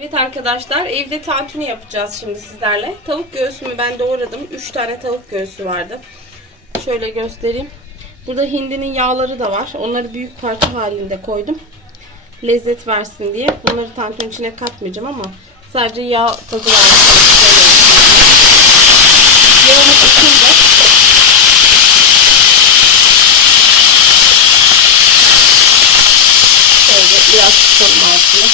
Evet arkadaşlar evde tantuni yapacağız şimdi sizlerle. Tavuk göğsümü ben doğradım. 3 tane tavuk göğsü vardı. Şöyle göstereyim. Burada hindinin yağları da var. Onları büyük parça halinde koydum. Lezzet versin diye. Bunları tantuni içine katmayacağım ama sadece yağ tadı versin. Yağımız ısındı. Şöyle biraz tutalım altını.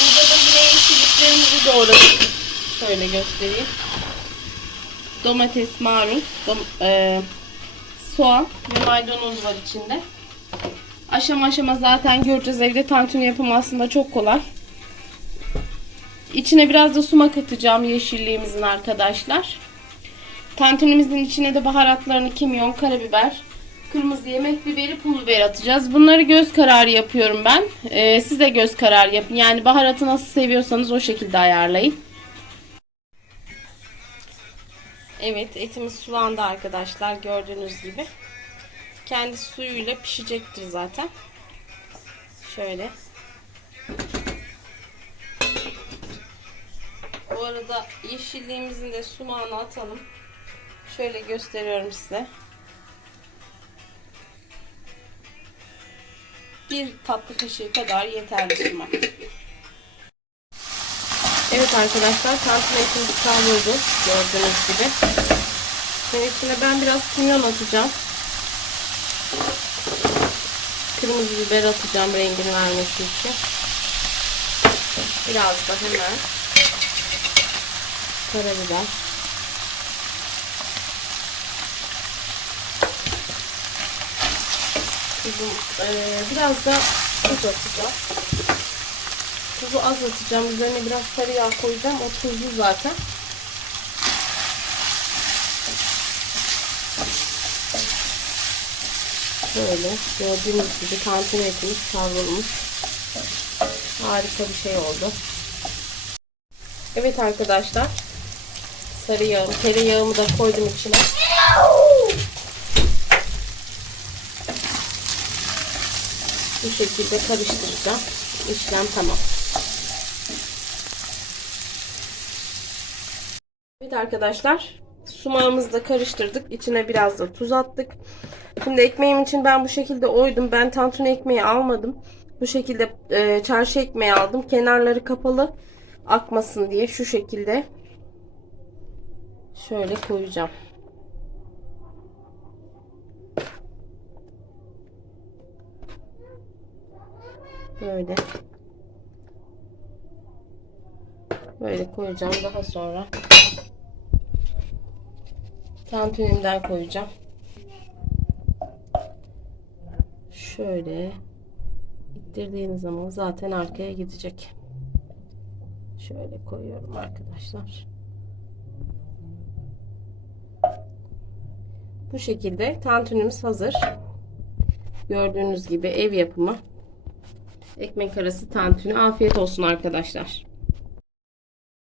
Burada da yine yeşilliklerimizi doğradık. Şöyle göstereyim. Domates, marul, dom e, soğan ve maydanoz var içinde. Aşama aşama zaten göreceğiz. Evde tantuni yapımı aslında çok kolay. İçine biraz da sumak atacağım yeşilliğimizin arkadaşlar. Tantunimizin içine de baharatlarını kimyon, karabiber, kırmızı yemek biberi, pul biber atacağız. Bunları göz kararı yapıyorum ben. Ee, siz de göz kararı yapın. Yani baharatı nasıl seviyorsanız o şekilde ayarlayın. Evet etimiz sulandı arkadaşlar gördüğünüz gibi. Kendi suyuyla pişecektir zaten. Şöyle. Bu arada yeşilliğimizin de sumağını atalım. Şöyle gösteriyorum size. Bir tatlı kaşığı kadar yeterli sumak. Evet arkadaşlar tantuni etimiz kavruldu. Gördüğünüz gibi. Şimdi içine ben biraz kimyon atacağım. Kırmızı biber atacağım rengini vermesi için. Biraz da hemen karabiber. Tuzum, eee, biraz da tuz atacağım. Tuzu az atacağım. Üzerine biraz sarı yağ koyacağım. O tuzlu zaten. Böyle gördüğünüz gibi tantuni etimiz kavrulmuş. Harika bir şey oldu. Evet arkadaşlar. Sarı yağım, tereyağımı da koydum içine. Bu şekilde karıştıracağım. İşlem tamam. Evet arkadaşlar. Sumağımızı da karıştırdık. İçine biraz da tuz attık. Şimdi ekmeğim için ben bu şekilde oydum. Ben tantuni ekmeği almadım. Bu şekilde e, çarşı ekmeği aldım. Kenarları kapalı akmasın diye şu şekilde şöyle koyacağım. Böyle. Böyle koyacağım daha sonra. Tantunimden koyacağım. Şöyle ittirdiğiniz zaman zaten arkaya gidecek. Şöyle koyuyorum arkadaşlar. Bu şekilde tantunimiz hazır. Gördüğünüz gibi ev yapımı ekmek arası tantuni. Afiyet olsun arkadaşlar.